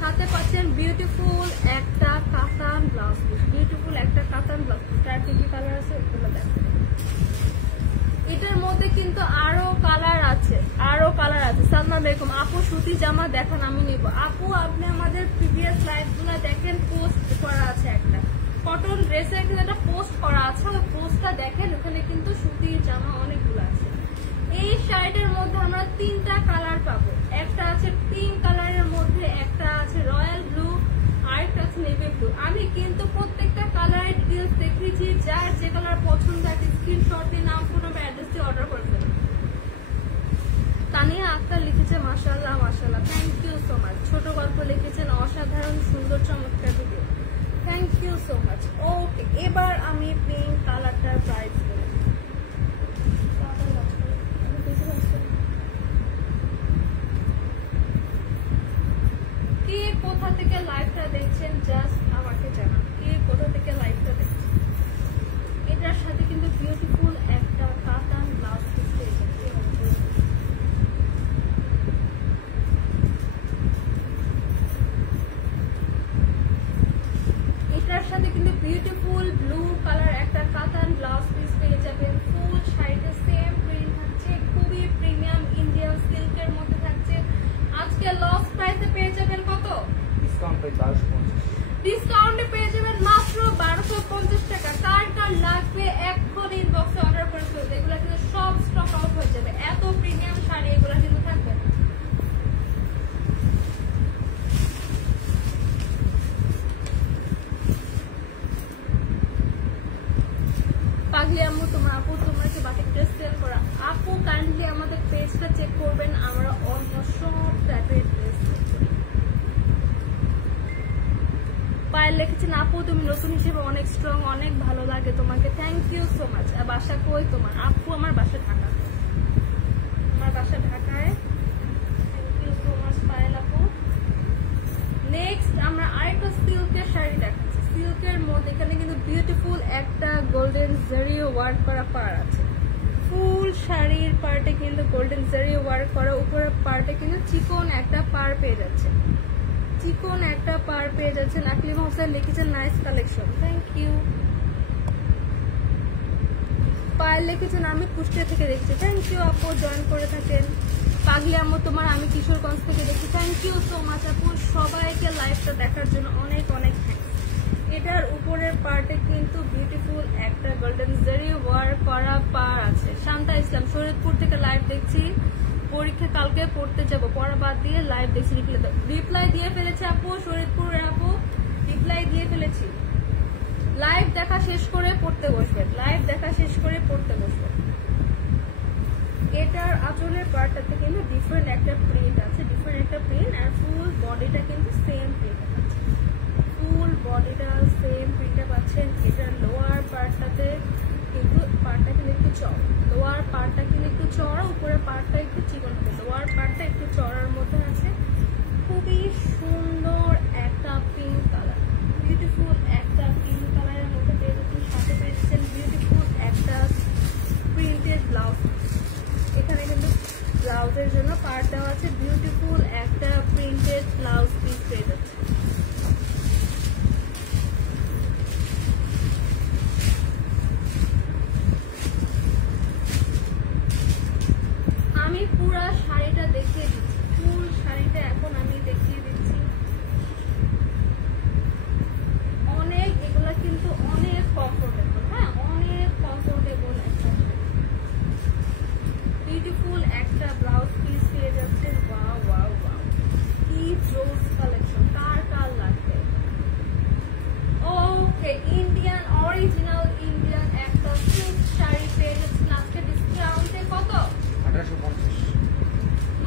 সাথে পাচ্ছেন বিউটিফুল একটা কাতান ব্লাউজ পিস, বিউটিফুল একটা কাতান ব্লাউজ পিস। তার কি কি কালার আছে ওগুলো দেখেন। এটার মধ্যে কিন্তু আরো কালার আছে, আরো কালার আছে। সালমা বেগম, আপু সুতি জামা দেখান, আমি নিব। আপু আপনি আমাদের প্রিভিয়াস লাইভগুলো দেখেন, পোস্ট করা আছে একটা কটন ড্রেসের কিন্তু একটা পোস্ট করা আছে, ওই পোস্টটা দেখেন, ওখানে কিন্তু সুতি জামা অনেকগুলো আছে। এই শাড়িটার মধ্যে আমরা 3টা কালার পাবো। একটা আছে পিঙ্ক কালারের মধ্যে, একটা আছে রয়্যাল ব্লু, আরেকটা আছে নেভি ব্লু। আমি কিন্তু প্রত্যেকটা কালারের ডিটেলস দেখিয়েছি। যার যে কালার পছন্দ একটা স্ক্রিনশট দিয়ে নাম, ফোন নাম্বার, অ্যাড্রেস দিয়ে অর্ডার করে ফেলুন। তানিয়া আক্তার লিখেছে, মাশাআল্লাহ মাশাআল্লাহ, থ্যাংক ইউ সো মাচ। ছোট গল্প লিখেছেন, অসাধারণ সুন্দর চমৎকার video, thank you so much. Okay, এবার আমি পিঙ্ক কালারটার প্রাইস বলি। কে কোথা থেকে লাইভটা দেখছেন জাস্ট আমাকে জানান, কে কোথা থেকে লাইভটা দেখছেন। এটার সাথে কিন্তু বিউটিফুল একটা কাতান ব্লাউজ পিস পেয়ে যাচ্ছে। এটার সাথে কিন্তু বিউটিফুল ব্লু কালার একটা কাতান ব্লাউজ পিস পেয়ে যাবেন। ফুল শাড়িতে সেম প্রিন্ট থাকছে, খুবই প্রিমিয়াম ইন্ডিয়ান সিল্কের মধ্যে থাকছে। আজকে লস প্রাইসে পেয়ে যাবেন কত? ডিসকাউন্টে পেয়ে যাবেন মাত্র 1250 টাকা। কার কার লাগবে এখন ইনবক্সে অর্ডার করে ফেলতে। এগুলো কিন্তু সব স্টক আউট হয়ে যাবে, এত প্রিমিয়াম শাড়ি এগুলো কিন্তু থাকবে না। পাগলি আম্মু, তোমার আপু তোমরা কি বাটিক ড্রেস সেল করা? আপু কাইন্ডলি আমাদের পেজটা চেক করবেন, আমরা অলমোস্ট সব টাইপের ড্রেস সেল করি। পায়েল লিখেছেন, আপু তুমি নতুন হিসেবে অনেক স্ট্রং, অনেক ভালো লাগে তোমাকে, থ্যাংক ইউ সো মাচ। আর বাসা কই তোমার? আপু আমার বাসা ঢাকা, আমার বাসা ঢাকায়। Thank you so much Payel আপু। নেক্সট আমরা আরেকটা সিল্কের শাড়ি দেখাচ্ছি। সিল্কের মধ্যে এখানে কিন্তু বিউটিফুল একটা গোল্ডেন জারি ওয়ার্ক করা পাড় আছে। ফুল শাড়ির পার্টে কিন্তু গোল্ডেন জারি ওয়ার্ক করা, উপরের পার্টে কিন্তু চিকন একটা পাড় পেয়ে যাচ্ছে, চিকন একটা পাড় পেয়ে যাচ্ছেন। আকলিমা হোসেন লিখেছেন, nice collection, thank you. Payel লিখেছেন আমি কুষ্টিয়া থেকে দেখছি, থ্যাংক ইউ আপু, জয়েন করে থাকেন। পাগলি আম্মু তোমার আমি কিশোরগঞ্জ থেকে দেখছি, থ্যাংক ইউ সো মাচ আপু, সবাইকে লাইভটা দেখার জন্য অনেক অনেক থ্যাংক। এটার উপরের পার্টে কিন্তু বিউটিফুল একটা গোল্ডেন জারি ওয়ার্ক করা পার আছে। শান্তা ইসলাম শরীয়তপুর থেকে লাইভ দেখছি, পরীক্ষা কালকে পড়তে যাব, পড়া বাদ দিয়ে লাইভ দেখছি। রিপ্লাই দিয়ে ফেলেছে আপু, শরীয়তপুরের আপু রিপ্লাই দিয়ে ফেলেছি। লাইভ দেখা শেষ করে পড়তে বসবেন, লাইভ দেখা শেষ করে পড়তে বসবেন। এটার আঁচলের পার্টটাতে কিন্তু ডিফারেন্ট একটা প্রিন্ট আছে, ডিফারেন্ট একটা প্রিন্ট, আর ফুল বডিটা কিন্তু সেম প্রিন্ট আছে, ফুল বডিটা সেম প্রিন্টে পাচ্ছেন। এটার লোয়ার পার্টটাতে কিন্তু পার্টটা কিন্তু একটু চড়া, লোয়ার পার্টটা কিন্তু একটু চড়া, উপরে পার্টটা একটু চিকন হবে, লোয়ার পার্টটা একটু চড়ার মধ্যে আছে। খুবই সুন্দর একটা পিঙ্ক কালার, বিউটিফুল একটা পিঙ্ক কালারের মধ্যে পেয়েছেন, সাথে পেয়েছেন বিউটিফুল একটা প্রিন্টেড ব্লাউজ। এখানে কিন্তু ব্লাউজের জন্য পার্ট দেওয়া আছে, বিউটিফুল একটা প্রিন্টেড ব্লাউজ পিস পেয়ে যাচ্ছে। আমি পুরা শাড়িটা দেখিয়ে দিচ্ছি, ফুল শাড়িটা এখন আমি দেখিয়ে দিচ্ছি। অনেক এগুলা কিন্তু অনেক কমফোর্টেবল, হ্যাঁ অনেক কমফোর্টেবল একটা বিউটিফুল একটা ব্লাউজ পিস পেয়ে যাচ্ছে। ওয়াও ওয়াও ওয়াও, কি জোস কালেকশন, কার কার লাগবে। ওকে, ইন্ডিয়ান অরিজিনাল ইন্ডিয়ান একটা সিল্ক শাড়ি পেয়ে যাচ্ছেন আজকে ডিসকাউন্টে কত? 1850,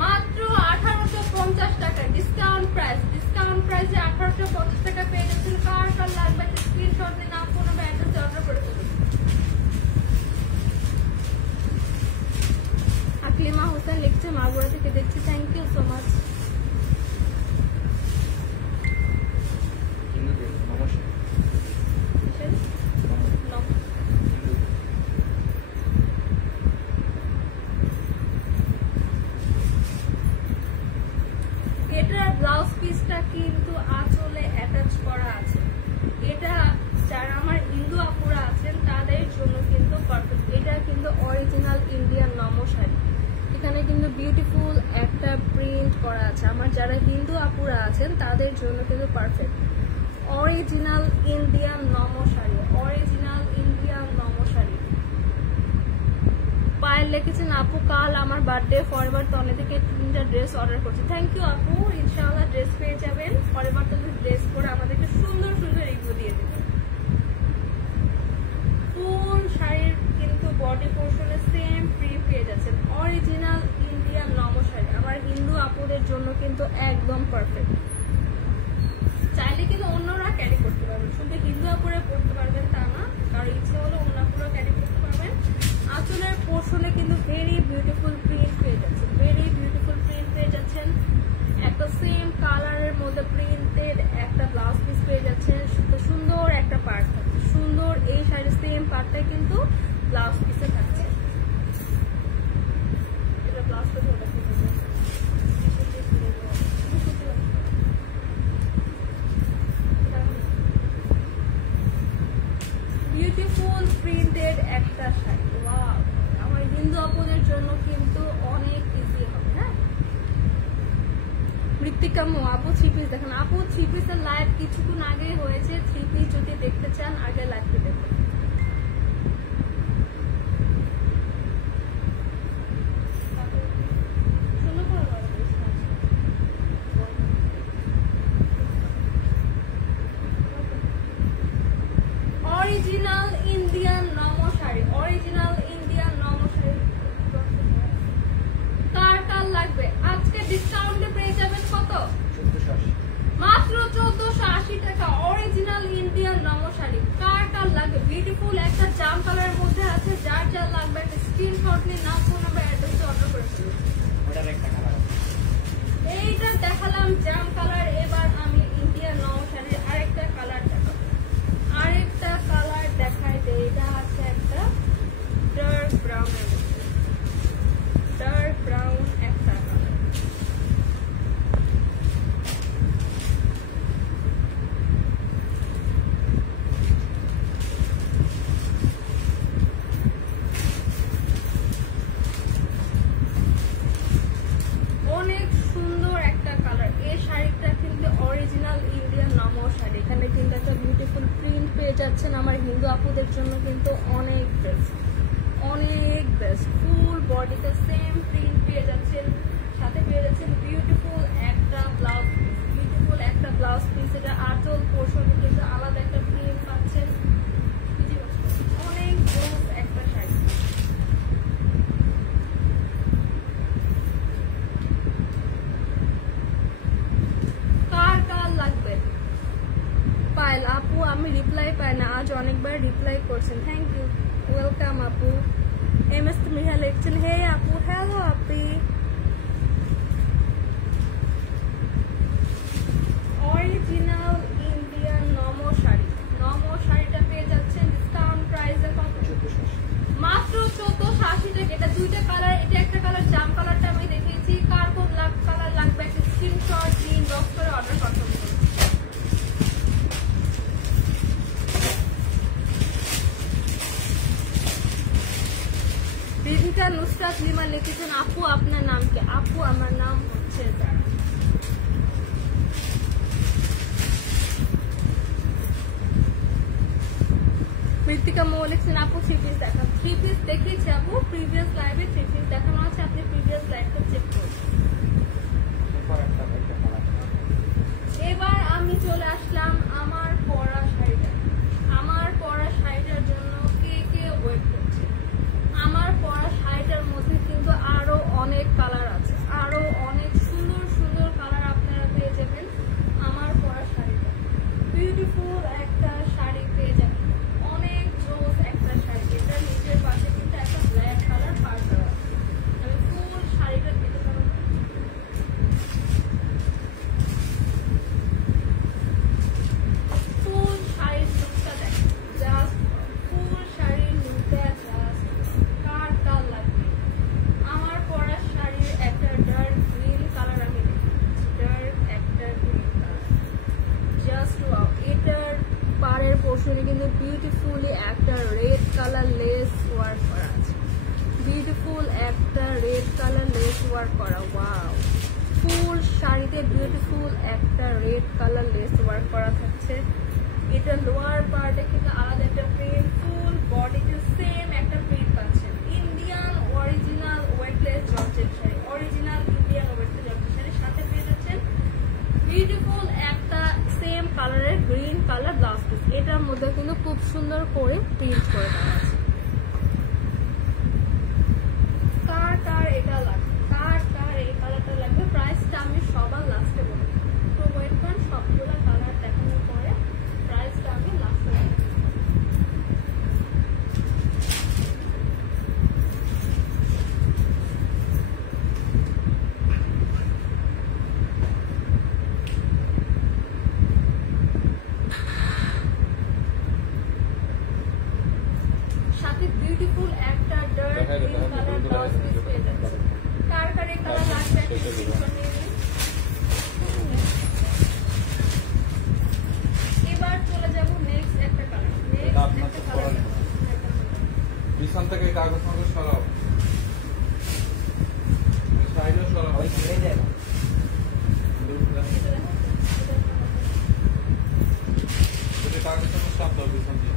মাত্র 1850 টাকা ডিসকাউন্ট প্রাইস। ডিসকাউন্ট প্রাইসে 1850 টাকা পেয়ে যাচ্ছেন। কার কার লাগবে স্ক্রিনশট দিয়ে নাম ফোন নাম্বার অ্যাড্রেসে অর্ডার করে ফেলুন। আকলিমা হোসেন লিখছে মাগুরা থেকে দেখছি, থ্যাংক ইউ সো মাচ। নমস্কার। এটার ব্লাউজ পিসটা কিন্তু আঁচলে অ্যাটাচ করা আছে। এটা যারা আমার হিন্দু আপুরা আছেন তাদের জন্য কিন্তু পারফেক্ট। এটা কিন্তু অরিজিনাল ইন্ডিয়ান নমো শাড়ি, এখানে কিন্তু বিউটিফুল একটা প্রিন্ট করা আছে। আমার যারা হিন্দু আপুরা আছেন তাদের জন্য কিন্তু পারফেক্ট। অরিজিনাল ইন্ডিয়ান নমো শাড়ি, অরিজিনাল ইন্ডিয়ান নমো শাড়ি। পায়েল লিখেছেন আপু কাল আমার বার্থডে, ফরএভার তনে থেকে 3টা ড্রেস অর্ডার করছি। থ্যাংক ইউ আপু, ইনশাআল্লাহ ড্রেস পেয়ে যাবেন। ফরএভার তনে ড্রেস পরে আমাদেরকে সুন্দর সুন্দর রিভিউ দিয়ে দেবেন। ফুল শাড়ির কিন্তু বডি পোর্শনে সেম প্রিন্ট পেয়ে যাচ্ছেন, অরিজিনাল ইন্ডিয়ান নমো শাড়ি। আমার হিন্দু আপুদের জন্য কিন্তু একদম পারফেক্ট। চাইলে কিন্তু অন্যরা ক্যারি করতে পারবেন, শুধু হিন্দু আপুরা পড়তে পারবেন তা না, কারণ ইচ্ছে হলে অন্য আপুরা ক্যারি করতে পারবেন। আঁচলের পোর্শনে কিন্তু ভেরি বিউটিফুল প্রিন্ট পেয়ে যাচ্ছেন, ভেরি বিউটিফুল প্রিন্ট পেয়ে যাচ্ছেন। একটা সেম কালারের মধ্যে প্রিন্টেড একটা ব্লাউজ পিস পেয়ে যাচ্ছেন, সুন্দর একটা পার্ট থাকছে, সুন্দর এই শাড়ির সেম পার্টটা কিন্তু ব্লাউজ পিসে থাকছে। এটা ব্লাউজটা ধরে বিউটিফুল প্রিন্টেড একটা শাড়ি। ওয়াও, আমার হিন্দু আপুদের জন্য কিন্তু অনেক ইজি হবে। হ্যাঁ, মৃত্তিকা মো আপু 3 পিস দেখেন। আপু 3 পিসের লাইভ কিছুক্ষণ আগে হয়েছে, 3 পিস যদি দেখতে চান আগে লাইভে দেখুন। অরিজিনাল ইন্ডিয়ান নমো শাড়ি, অরিজিনাল ইন্ডিয়ান নমো শাড়ি। কার কার লাগবে আজকে ডিসকাউন্টে পেয়ে যাবেন কত? 1480, মাত্র 1480 টাকা অরিজিনাল ইন্ডিয়ান নমো শাড়ি। কার কার লাগবে? বিউটিফুল একটা জাম কালারের মধ্যে আছে, যার যার লাগবে একটা স্ক্রিনশট নিয়ে নাম ফোন নাম্বার অ্যাড্রেসে অর্ডার করে ফেলুন। ওটার একটা কালার আছে। এইটা দেখালাম জাম কালার, এবার আমি ইন্ডিয়ান নমো শাড়ির আরেকটা কালার দেখাবো। আরেকটা কালার দেখাই দেয়, এটা আছে একটা ডার্ক ব্রাউনের মধ্যে, ডার্ক ব্রাউন একটা কালার। চাচ্ছেন আমার হিন্দু আপুদের জন্য কিন্তু অনেক বেস্ট ফুল বডিতে সেম প্রিন্ট পেয়ে যাচ্ছেন, সাথে পেয়ে যাচ্ছেন বিউটিফুল একটা ব্লাউজ পিস। এটা আঁচল পোর্শনে কিন্তু আলাদা একটা প্রিন্ট পাচ্ছেন, অনেক জোস একটা শাড়ি। কার লাগবে? পায়েল আপু, আমি রিপ্লাই পাই না, আজ অনেকবার রিপ্লাই করছেন, থ্যাংক ইউ, ওয়েলকাম আপু। MS মৃহা লিখছেন হে আপু, হ্যালো আপি। অরিজিনাল ইন্ডিয়ান নমো শাড়িটা পেয়ে যাচ্ছেন ডিসকাউন্ট প্রাইসে মাত্র 1480 টাকা। এটা দুইটা কালার, এটা একটা কালার জাম কালারটা আমি দেখিয়েছি। কার কোন কালার লাগবে একটা স্ক্রিনশট দিন, বক্স করে অর্ডার করতে হবে। রিধিকা নুসরাত লিমা লিখেছেন আপু আপনার নাম কি? আপু আমার নাম হচ্ছে জারা। মৃত্তিকা মৌ লিখছেন আপু 3 পিস দেখান। 3 পিস দেখিয়েছি আপু, প্রিভিয়াস লাইভে 3 পিস দেখানো আছে, আপনি প্রিভিয়াস লাইভটা চেক করুন। এবার আমি চলে আসলাম আমার পরা শাড়িটার জন্য কে ওয়েট করছে। আমার পরা শাড়িটার মধ্যে কিন্তু আরো অনেক কালার আছে, আরো অনেক সুন্দর কালার আপনারা পেয়ে যাবেন। আমার পরা শাড়িটা বিউটিফুল একটা শাড়ি পেয়ে যাবেন, অনেক জোস একটা শাড়ি। এটা নিচের পাশে কিন্তু একটা ব্ল্যাক কালার পার্ট দেওয়া আছে। আমি ফুল শাড়িটা দিতে পারবো, ফুল শাড়ির লুকটা দেখেন, জাস্ট ফুল শাড়ির লুকটা জাস্ট কার লাগবে। আমার পরা শাড়ির একটা ডার্ক গ্রিন কালার আমি দেখেছি, ডার্ক একটা গ্রিন কালার, জাস্ট ওয়াও। এটার পাড়ের পোর্শনে কিন্তু বিউটিফুলি একটা রেড কালার লেস ওয়ার্ক করা আছে, বিউটিফুল একটা রেড কালার লেস ওয়ার্ক করা, ওয়াও। ফুল শাড়িতে বিউটিফুল একটা রেড কালার লেস ওয়ার্ক করা থাকছে। এটা লোয়ার পার্টে কিন্তু আলাদা একটা প্রিন্ট, ফুল বডিতে সেম একটা প্রিন্ট পাচ্ছেন। Indian original weightless georgette sari, original Indian weightless georgette sari, সাথে পেয়ে যাচ্ছেন বিউটিফুল একটা সেম কালারের গ্রিন কালার ব্লাউজ পিস। এটার মধ্যে কিন্তু খুব সুন্দর করে প্রিন্ট করে দেওয়া আছে। কার এটা লাগবে, কার এই কালারটা লাগবে? প্রাইসটা আমি সবার লাস্টে বলবো, তো ওয়েট করেন, সবগুলো কালার দেখানোর পরে প্রাইসটা আমি লাস্টে বলবো। সাথে বিউটিফুল একটা dark green colour blouse piece পেয়ে যাচ্ছে। কার এই কালার লাগবে একটা স্ক্রিনশট নিয়ে নিন। এবার চলে যাব নেক্সট একটা কালার, নেক্সট একটা কালার পিছন থেকে কাগজ সরাও, সাইডে সরাও, কাগজ চাপ দাও পিছন দিয়ে।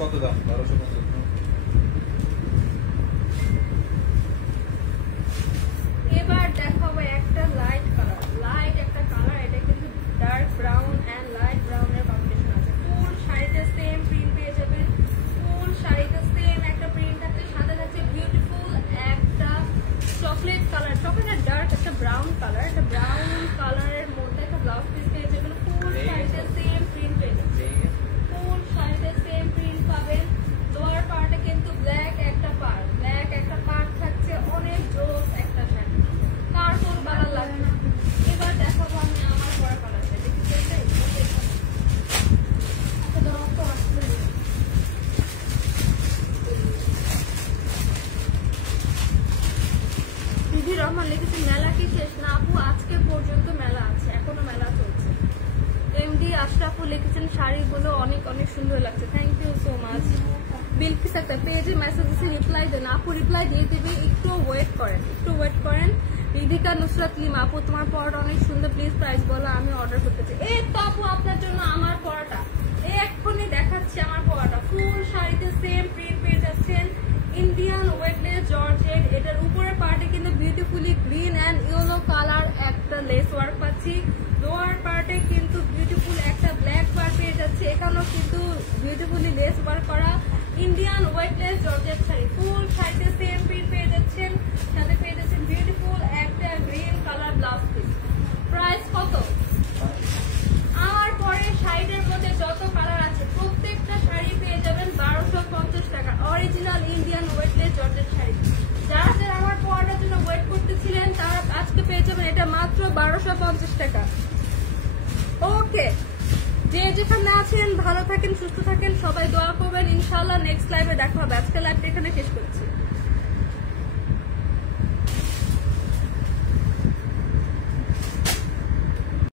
কত দাম? 1250। এবার দেখাবো একটা লাইট একটা কালার, এটা কিন্তু ডার্ক ব্রাউন এন্ড লাইট ব্রাউনের কম্বিনেশন আছে। ফুল শাড়িতে সেম প্রিন্ট পেয়ে যাবেন, ফুল শাড়িতে সেম একটা প্রিন্ট থাকছে, সাথে থাকছে বিউটিফুল একটা চকলেট কালার, চকলেট ডার্ক একটা ব্রাউন কালার, একটা ব্রাউন কালারের মধ্যে একটা ব্লাউজ পিস পেয়ে যাবেন। ফুল শাড়িতে সেম প্রিন্ট পেয়ে যাবেন, ফুল শাড়িতে সেম প্রিন্ট পাবেন। লোয়ার পার্টে কিন্তু ব্ল্যাক একটা পার্ট থাকছে, অনেক জোস একটা শাড়ি। কার কোন কালার লাগবে? এবার দেখাবো আমি আমার পরা কালারটা, দেখতে চাই দিদি রহমান লিখেছে মেলা কি শেষ না আপু? আজকে পর্যন্ত মেলা আছে, এখনো মেলা চলছে। MD আশরাফুল লিখেছেন শাড়িগুলো অনেক সুন্দর লাগছে, thank you so much. Bilkis একটা পেজে মেসেজ দিচ্ছে রিপ্লাই দেন, আপু রিপ্লাই দিয়ে দেবে, একটু ওয়েট করেন। রিধিকা নুসরাত লিমা, আপু তোমার পড়াটা অনেক সুন্দর, প্লিজ প্রাইস বলো, আমি অর্ডার করতে চাই। এই তো আপু আপনার জন্য আমার পড়াটা এক্ষুনি দেখাচ্ছি। আমার পড়াটা ফুল শাড়িতে সেম প্রিন্ট পেয়ে যাচ্ছেন, ইন্ডিয়ান ওয়েটলেস জর্জেট। এটার উপরের পার্টে কিন্তু beautifully green and yellow colour একটা লেস ওয়ার্ক পাচ্ছি, লোয়ার পার্টে কিন্তু বিউটিফুল একটা ব্ল্যাক পার্ট পেয়ে যাচ্ছে, এখানেও কিন্তু বিউটিফুলি লেস ওয়ার্ক করা ইন্ডিয়ান ওয়েটলেস জর্জেট শাড়ি। ফুল শাড়িতে সেম প্রিন্ট পেয়ে যাচ্ছেন, সাথে পেয়ে যাচ্ছেন বিউটিফুল একটা green colour blouse piece. Price কত? আমার পরে শাড়িটার মধ্যে যত কালার আছে প্রত্যেকটা শাড়ি পেয়ে যাবেন 1250 টাকা, original Indian weightless georgette sari. যারা যারা আমার পড়ার জন্য ওয়েট করতেছিলেন তারা আজকে পেয়ে যাবেন এটা মাত্র 1250 টাকা। ওকে, যে যেখানে আছেন ভালো থাকেন, সুস্থ থাকেন, সবাই দোয়া করবেন, ইনশাআল্লাহ নেক্সট লাইভে দেখা হবে। আজকে লাইভটা এখানে শেষ করি।